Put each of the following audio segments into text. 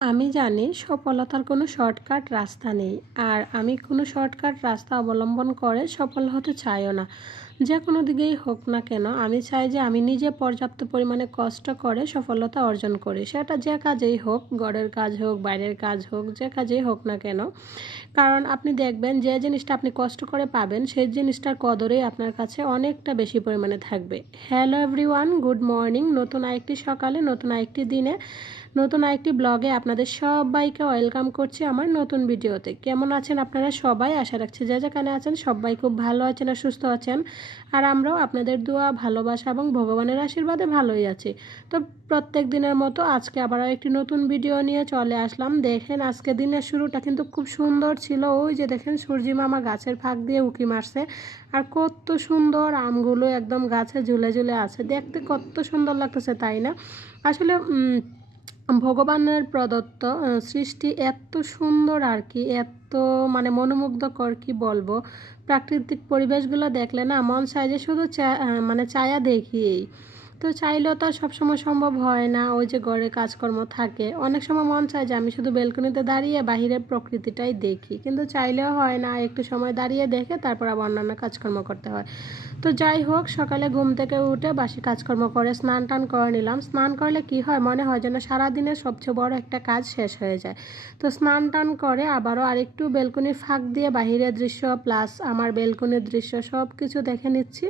আমি জানি সফলতার কোনো শর্টকাট রাস্তা নেই, আর আমি কোনো শর্টকাট রাস্তা অবলম্বন করে সফল হতে চাইও না। যে কোনো দিকেই হোক না কেন, আমি চাই যে আমি নিজে পর্যাপ্ত পরিমাণে কষ্ট করে সফলতা অর্জন করি। সেটা যে কাজেই হোক, ঘরের কাজ হোক, বাইরের কাজ হোক, যে কাজেই হোক না কেন। কারণ আপনি দেখবেন যে জিনিসটা আপনি কষ্ট করে পাবেন, সেই জিনিসটার কদরেই আপনার কাছে অনেকটা বেশি পরিমাণে থাকবে। Hello everyone, good morning. নতুন আরেকটি সকালে, নতুন আরেকটি দিনে নতুন আরেকটি ব্লগে আপনাদের সবাইকে ওয়েলকাম করছি আমার নতুন ভিডিওতে। কেমন আছেন আপনারা সবাই? আশা রাখছি যে যেখানে আছেন সবাই খুব ভালো আছেন আর সুস্থ আছেন। আর আমরাও আপনাদের দোয়া, ভালোবাসা এবং ভগবানের আশীর্বাদে ভালোই আছি। তো প্রত্যেক দিনের মতো আজকে আবার একটি নতুন ভিডিও নিয়ে চলে আসলাম। দেখেন আজকে দিনের শুরুটা কিন্তু খুব সুন্দর ছিল। ওই যে দেখেন সূর্যি মামা গাছের ফাঁক দিয়ে উঁকি মারছে। আর কত সুন্দর আমগুলো একদম গাছে ঝুলে ঝুলে আছে। দেখতে কত সুন্দর লাগতেছে, তাই না? আসলে ভগবানের প্রদত্ত সৃষ্টি এত সুন্দর আর কি, এত মানে মনোমুগ্ধকর কি বলব? প্রাকৃতিক পরিবেশগুলো দেখলে না, মন চায় যে শুধু চা মানে চায়া দেখিয়েই। তো চাইলেও তো সবসময় সম্ভব হয় না, ওই যে ঘরে কাজকর্ম থাকে। অনেক সময় মন চায় যে আমি শুধু বেলকনিতে দাঁড়িয়ে বাহিরের প্রকৃতিটাই দেখি। কিন্তু চাইলেও হয় না, একটু সময় দাঁড়িয়ে দেখে তারপর আবার অন্যান্য কাজকর্ম করতে হয়। তো যাই হোক সকালে ঘুম থেকে উঠে বাসি কাজকর্ম করে স্নান টান করে নিলাম। স্নান করলে কি হয়? মনে হয় যেন সারাদিনের সবচেয়ে বড় একটা কাজ শেষ হয়ে যায়। তো স্নান টান করে আবারও আরেকটু বেলকনির ফাঁক দিয়ে বাহিরের দৃশ্য প্লাস আমার বেলকনির দৃশ্য সব কিছু দেখে নিচ্ছি।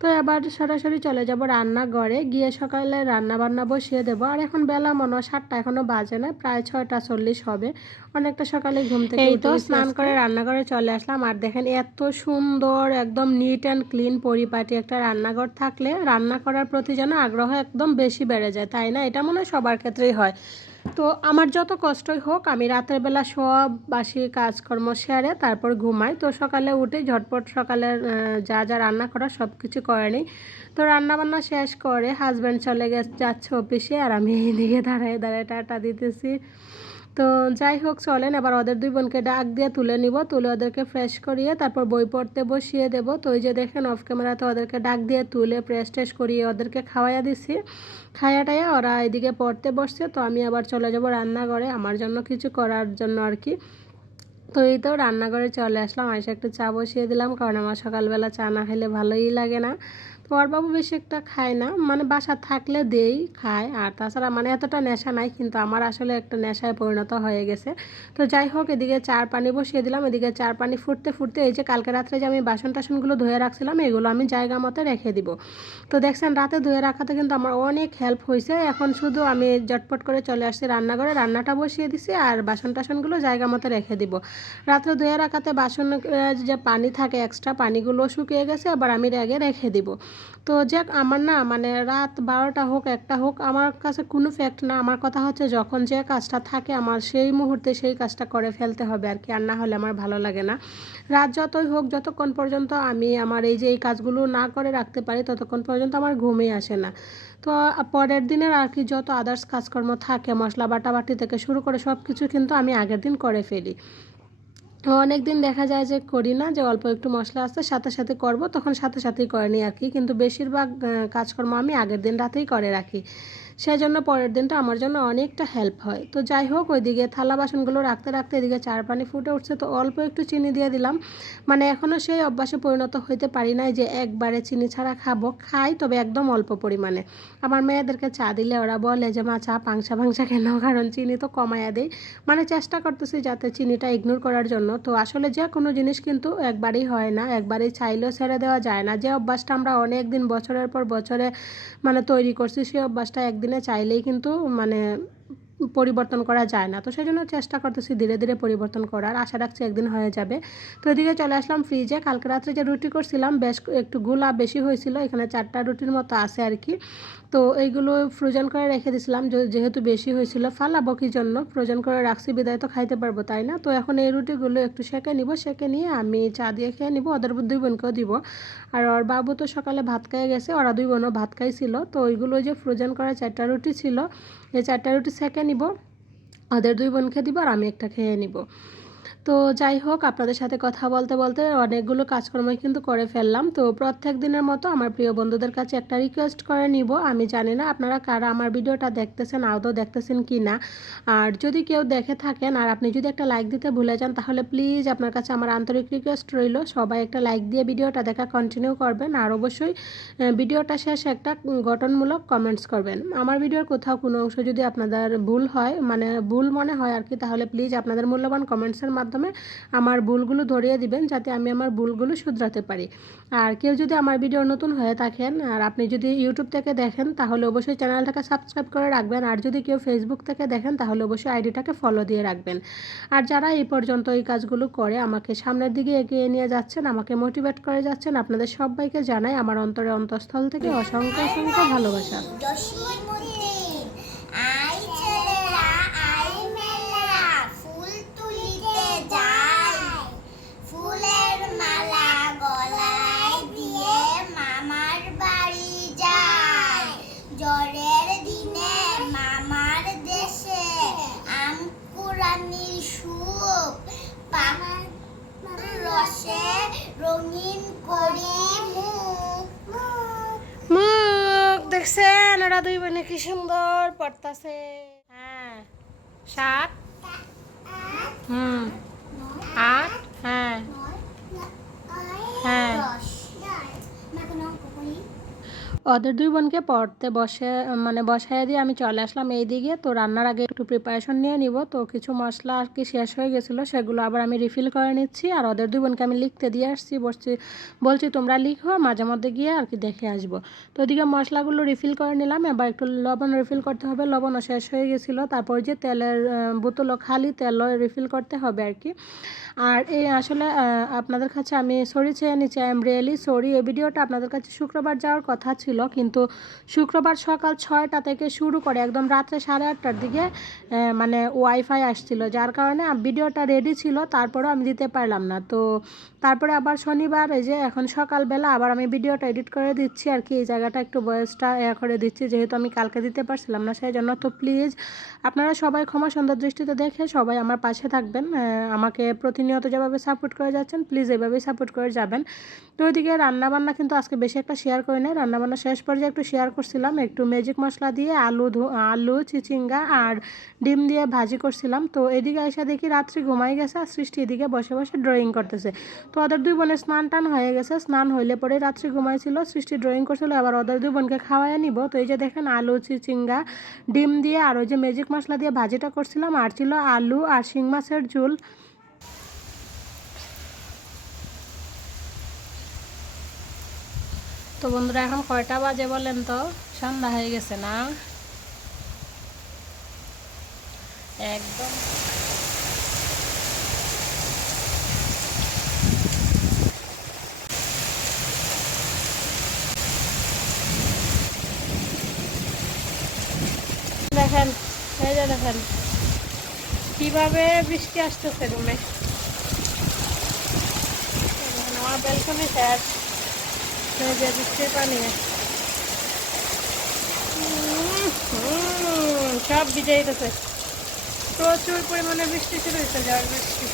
তো এবার সরাসরি চলে যাব রান্নাঘরে। গিয়ে সকালে রান্না বান্না বসিয়ে দেবো। আর এখন বেলা মনে হয় সাতটা এখনও বাজে না প্রায় ছয়টা চল্লিশ হবে। অনেকটা সকালে ঘুম থেকে এই তো স্নান করে রান্নাঘরে চলে আসলাম। আর দেখেন এত সুন্দর একদম নিট অ্যান্ড ক্লিন পরিপাটি একটা রান্নাঘর থাকলে রান্না করার প্রতি যেন আগ্রহ একদম বেশি বেড়ে যায়, তাই না? এটা মনে হয় সবার ক্ষেত্রেই হয়। তো আমার যত কষ্টই হোক, আমি রাতের বেলা সব বাসি কাজকর্ম সেরে তারপর ঘুমাই। তো সকালে উঠে ঝটপট সকালে যা যা রান্না করা সব কিছু করে নিই। তো রান্নাবান্না শেষ করে হাজব্যান্ড চলে গেছে, যাচ্ছে অফিসে আর আমি এইদিকে দাঁড়ায় দাঁড়ায় টাটা দিতেছি। তো যাই হোক, চলেন, এবার ওদের দুই বোনকে ডাক দিয়ে তুলে নিব। তুলে ওদেরকে ফ্রেশ করিয়ে তারপর বই পড়তে বসিয়ে দেব। তো ওই যে দেখেন অফ ক্যামেরাতে ওদেরকে ডাক দিয়ে তুলে ফ্রেশ ট্রেশ করিয়ে ওদেরকে খাওয়াইয়া দিছি। খাইয়া টাইয়া ওরা এদিকে পড়তে বসছে। তো আমি আবার চলে যাব রান্নাঘরে, আমার জন্য কিছু করার জন্য আর কি। তো এই তো রান্নাঘরে চলে আসলাম। এসে একটু চা বসিয়ে দিলাম, কারণ আমার সকালবেলা চা না খেলে ভালোই লাগে না। বরবাবু বেশি একটা খায় না মানে বাসা থাকলে দেই, খায়। আর তাছাড়া মানে এতটা নেশা নাই, কিন্তু আমার আসলে একটা নেশায় পরিণত হয়ে গেছে। তো যাই হোক, এদিকে চার পানি বসিয়ে দিলাম, এদিকে চার পানি ফুটতে ফুটতে এই যে কালকে রাত্রে যে আমি বাসন টাসনগুলো ধুয়ে রাখছিলাম, এগুলো আমি জায়গা মতো রেখে দিব। তো দেখছেন, রাতে ধুয়ে রাখাতে কিন্তু আমার অনেক হেল্প হয়েছে এখন শুধু আমি জটপট করে চলে আসছি রান্নাঘরে, রান্নাটা বসিয়ে দিছি আর বাসন টাসনগুলো জায়গা মতো রেখে দিব। রাত্রে ধুয়ে রাখাতে বাসন যে পানি থাকে এক্সট্রা পানিগুলো শুকিয়ে গেছে আবার আমি রেগে রেখে দিব। তো যাক, আমার না মানে রাত বারোটা হোক, একটা হোক, আমার কাছে কোনো ফ্যাক্ট না। আমার কথা হচ্ছে, যখন যে কাজটা থাকে, আমার সেই মুহূর্তে সেই কাজটা করে ফেলতে হবে আর কি, আর না হলে আমার ভালো লাগে না। রাত যতই হোক, যতক্ষণ পর্যন্ত আমি আমার এই যে এই কাজগুলো না করে রাখতে পারি, ততক্ষণ পর্যন্ত আমার ঘুমই আসে না। তো পরের দিনের আর কি যত আদার্স কাজকর্ম থাকে, মশলা বাটাবাটি থেকে শুরু করে সব কিছু কিন্তু আমি আগের দিন করে ফেলি। অনেক দিন দেখা যায় যে করি না, যে অল্প একটু মশলা আসতে সাথে সাথে করব, তখন সাথে সাথেই করে নিই আর কি। কিন্তু বেশিরভাগ কাজকর্ম আমি আগের দিন রাতেই করে রাখি। সেই জন্য পরের দিনটা আমার জন্য অনেকটা হেল্প হয়। তো যাই হোক, ওইদিকে থালা বাসনগুলো রাখতে রাখতে এদিকে চার পানি ফুটে উঠছে, তো অল্প একটু চিনি দিয়ে দিলাম। মানে এখনও সেই অভ্যাসে পরিণত হইতে পারি নাই যে একবারে চিনি ছাড়া খাব, খাই তবে একদম অল্প পরিমাণে। আমার মেয়েদেরকে চা দিলে ওরা বলে যে, মা, চা পাংসা পাংসা কেন? কারণ চিনি তো কমাইয়া দেয় মানে চেষ্টা করতেছি যাতে চিনিটা ইগনোর করার জন্য। তো আসলে যে কোনো জিনিস কিন্তু একবারই হয় না, একবারই চাইলেও ছেড়ে দেওয়া যায় না। যে অভ্যাসটা আমরা অনেক দিন বছরের পর বছরে মানে তৈরি করছি, সেই অভ্যাসটা একদিনে চাইলেই কিন্তু মানে পরিবর্তন করা যায় না। তো সেই জন্য চেষ্টা করতেছি ধীরে ধীরে পরিবর্তন করার। আশা রাখছি একদিন হয়ে যাবে। তো এদিকে চলে আসলাম ফ্রিজে কালকে রাত্রে যে রুটি করছিলাম, বেশ একটু গুলা বেশি হয়েছিল। এখানে চারটা রুটির মতো আছে আর কি তো এইগুলো ফ্রোজেন করে রেখে দিয়েছিলাম যেহেতু বেশি হয়েছিল, ফালাবো কি জন্য? ফ্রোজেন করে রাখছি, বিদায় তো খাইতে পারব, তাই না? তো এখন এই রুটিগুলো একটু সেঁকে নিব, সেঁকে নিয়ে আমি চা দিয়ে খেয়ে নিব। ওদের দুই বোনকেও দিব। আর ওর বাবু তো সকালে ভাত খাইয়ে গেছে, ওরা দুই বোনও ভাত খাইছিল। তো ওইগুলো যে ফ্রোজেন করা চারটা রুটি ছিল চারটা রুটি সেঁকে নিব ওদের দুই বোনকে দিব আর আমি একটা খেয়ে নিব। তো যাই হোক, আপনাদের সাথে কথা বলতে বলতে অনেকগুলো কাজকর্মই কিন্তু করে ফেললাম। তো প্রত্যেক দিনের মতো আমার প্রিয় বন্ধুদের কাছে একটা রিকোয়েস্ট করে নিব। আমি জানি না আপনারা কারা, আমার ভিডিওটা দেখতেছেন, আদৌ দেখতেছেন কি না। আর যদি কেউ দেখে থাকেন, আর আপনি যদি একটা লাইক দিতে ভুলে যান, তাহলে প্লিজ আপনার কাছে আমার আন্তরিক রিকোয়েস্ট রইল। সবাই একটা লাইক দিয়ে ভিডিওটা দেখা কন্টিনিউ করবেন। আর অবশ্যই ভিডিওটা শেষে একটা গঠনমূলক কমেন্টস করবেন। আমার ভিডিওর কোথাও কোনো অংশ যদি আপনাদের ভুল হয় মানে ভুল মনে হয় আর কি, তাহলে প্লিজ আপনাদের মূল্যবান কমেন্টসের মাধ্যমে আমার ভুলগুলো ধরিয়ে দিবেন যাতে আমি আমার ভুলগুলো শুধরাতে পারি। আর কেউ যদি আমার ভিডিও নতুন হয়ে থাকেন, আর আপনি যদি ইউটিউব থেকে দেখেন, তাহলে অবশ্যই চ্যানেলটাকে সাবস্ক্রাইব করে রাখবেন। আর যদি কেউ ফেসবুক থেকে দেখেন, তাহলে অবশ্যই আইডিটাকে ফলো দিয়ে রাখবেন। আর যারা এই পর্যন্ত এই কাজগুলো করে, আমাকে সামনের দিকে এগিয়ে নিয়ে যাচ্ছেন, আমাকে মোটিভেট করে যাচ্ছেন, আপনাদের সবাইকে জানাই আমার অন্তরে অন্তঃস্থল থেকে অসংখ্য অসংখ্য ভালোবাসা জসীমউদ্দিন আই ছেলেরা আই মেয়েরা ফুল তুলিতে যাই ফুলের মালা গলায় দিয়ে মামার বাড়ি যায় জ্বরের দিনে মামার দেশে আম কুরানির সুপ পাক রসে রঙিন করি মুখ। মুখ দেখছেন ওরা দুই বোনে কি সুন্দর পড়তাছে হ্যাঁ সাত। হুম আট হ্যাঁ। হ্যাঁ। ওদের দুই বোনকে পড়তে বসে মানে বসায় দিয়ে আমি চলে আসলাম এই দিকে তো রান্নার আগে একটু প্রিপারেশন নিয়ে নিব। তো কিছু মশলা আর কি শেষ হয়ে গেছিল, সেগুলো আবার আমি রিফিল করে নিচ্ছি। আর ওদের দুই বোনকে আমি লিখতে দিয়ে আসছি, বসছি, বলছি, তোমরা লিখো, মাঝে মধ্যে গিয়ে আর কি দেখে আসব। তো ওদিকে মশলাগুলো রিফিল করে নিলাম। এবার একটু লবণ রিফিল করতে হবে। লবণও শেষ হয়ে গেছিল। তারপর যে তেলের বোতলও খালি তেলও রিফিল করতে হবে আর কি। আর এই আসলে আপনাদের কাছে আমি সরি চেয়ে নিচ্ছি। আই এম রিয়েলি সরি এই ভিডিওটা আপনাদের কাছে শুক্রবার যাওয়ার কথা ছিল। কিন্তু শুক্রবার সকাল ছয়টা থেকে শুরু করে একদম রাত্রে সাড়ে আটটার দিকে মানে ওয়াইফাই আসছিল, যার কারণে ভিডিওটা রেডি ছিল, তারপরেও আমি দিতে পারলাম না। তো তারপরে আবার শনিবার, এই যে এখন সকালবেলা আবার আমি ভিডিওটা এডিট করে দিচ্ছি আর কি, এই জায়গাটা একটু বয়সটা এ, করে দিচ্ছি, যেহেতু আমি কালকে দিতে পারছিলাম না সেই জন্য তো প্লিজ আপনারা সবাই ক্ষমা সুন্দর দৃষ্টিতে দেখে সবাই আমার পাশে থাকবেন আমাকে প্রতিনিয়ত যেভাবে সাপোর্ট করে যাচ্ছেন প্লিজ এভাবেই সাপোর্ট করে যাবেন। তো ওইদিকে রান্নাবান্না কিন্তু আজকে বেশি একটা শেয়ার করি নাই রান্নাবান্না শেষ পর্যায়ে একটু শেয়ার করছিলাম, একটু ম্যাজিক মশলা দিয়ে আলু আলু, চিচিঙ্গা আর ডিম দিয়ে ভাজি করছিলাম। তো এদিকে এসে দেখি রাত্রি ঘুমাই গেছে আর সৃষ্টি এদিকে বসে বসে ড্রয়িং করতেছে। তো ওদের দুই বোনের স্নান টান হয়ে গেছে, স্নান হইলে পরে রাত্রি ঘুমাইছিল, সৃষ্টি ড্রয়িং করছিল, এবার ওদের দুই বোনকে খাওয়াই নিব। তো এই যে দেখেন আলু, চিচিঙ্গা, ডিম দিয়ে আর ওই যে ম্যাজিক মশলা দিয়ে ভাজিটা করছিলাম, আর ছিল আলু আর শিং মাছের ঝোল। তো বন্ধুরা, এখন কয়টা বাজে বলেন তো? সন্ধ্যা হয়ে গেছে না? একদম। দেখেন, এই যে দেখেন, কীভাবে বৃষ্টি আসতেছে রুমে? আমার ব্যালকনি শেষ। এই যে বৃষ্টির পানি। সব ভিজে যেতেছে প্রচুর পরিমাণে বৃষ্টি শুরু হয়েছে ঝড় বৃষ্টি।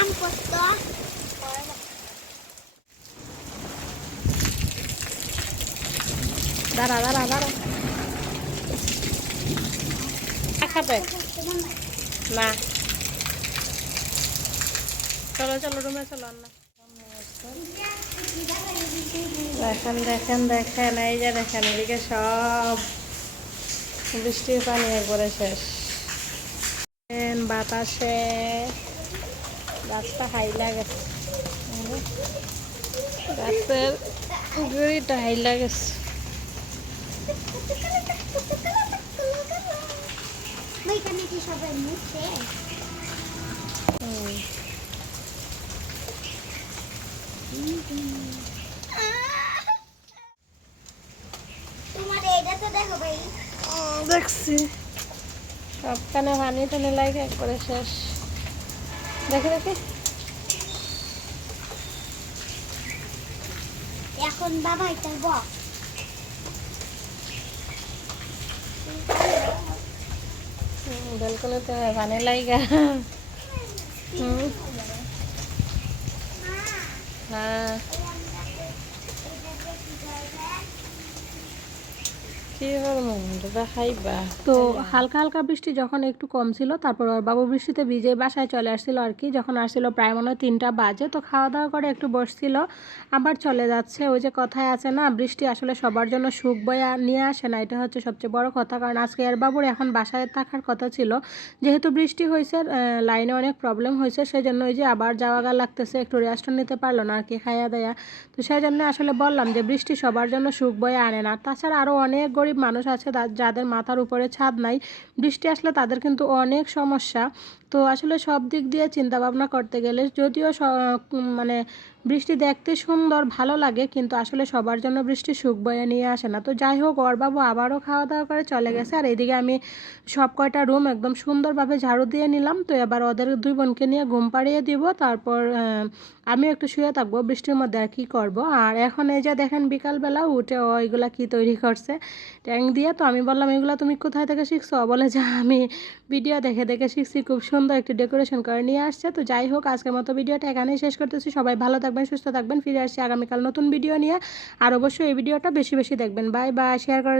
আম করত দাঁড়া দাঁড়া দাঁড়া। খাবে? না। চলো চলো রুমে চলো আন্না। দেখেন দেখেন দেখেন এই যে দেখেন এদিকে সব বৃষ্টির পানি একবারে শেষ। বাতাসে গাছটা হাইলা গেছে গাছের গুড়িটা হাইলা গেছে সবাই মুখে হুম। তোমার এইটা তো দেখো ভাই সবখানে পানি টানি লাগে একবারে শেষ। দেখে দেখি। এখন বাবা এটা বক বেলকনিতে পানি লাইগা হুম। হ্যাঁ তো হালকা হালকা বৃষ্টি যখন একটু কম ছিল তারপর ওর বাবু বৃষ্টিতে ভিজে বাসায় চলে আসছিল আর কি। যখন আসছিল প্রায় মনে হয় তিনটা বাজে তো খাওয়া দাওয়া করে একটু বসছিল আবার চলে যাচ্ছে। ওই যে কথায় আছে না বৃষ্টি আসলে সবার জন্য সুখ বয়ে নিয়ে আসে না এটা হচ্ছে সবচেয়ে বড় কথা। কারণ আজকে এর বাবুর এখন বাসায় থাকার কথা ছিল। যেহেতু বৃষ্টি হয়েছে লাইনে অনেক প্রবলেম হয়েছে সেই জন্য ওই যে আবার যাওয়া গা লাগতেছে একটু রেস্ট নিতে পারল না আর কি খাইয়া দেয়া। তো সেই জন্য আসলে বললাম যে বৃষ্টি সবার জন্য সুখ বয়ে আনে না। তাছাড়া আরও অনেক গরিব মানুষ আছে যাদের মাথার উপরে ছাদ নাই, বৃষ্টি আসলে তাদের কিন্তু অনেক সমস্যা। তো আসলে সব দিক দিয়ে চিন্তা ভাবনা করতে গেলে যদিও মানে বৃষ্টি দেখতে সুন্দর, ভালো লাগে, কিন্তু আসলে সবার জন্য বৃষ্টি সুখ বয়ে নিয়ে আসে না। তো যাই হোক বাবু আবারও খাওয়া দাওয়া করে চলে গেছে, আর এইদিকে আমি সব কয়টা রুম একদম সুন্দরভাবে ঝাড়ু দিয়ে নিলাম। তো এবার ওদের দুই বোনকে নিয়ে ঘুম পাড়িয়ে দিব, তারপর আমিও একটু শুয়ে থাকব, বৃষ্টির মধ্যে আর কী করব। আর এখন এই যে দেখেন বিকালবেলা উঠে, ও এগুলা কী তৈরি করছে? ট্যাং দিয়ে তো আমি বললাম, এগুলো তুমি কোথায় থেকে শিখছো? বলে, যে, আমি ভিডিও দেখে দেখে শিখছি, খুব সুন্দর একটি ডেকোরেশন করে নিয়ে আসছে। তো যাই হোক, আজকের মতো ভিডিওটা এখানেই শেষ করতেছি। সবাই ভালো থাকবেন, সুস্থ থাকবেন, ফিরে আসছি আগামীকাল নতুন ভিডিও নিয়ে। আর অবশ্যই এই ভিডিওটা বেশি বেশি দেখবেন। বাই বাই শেয়ার করে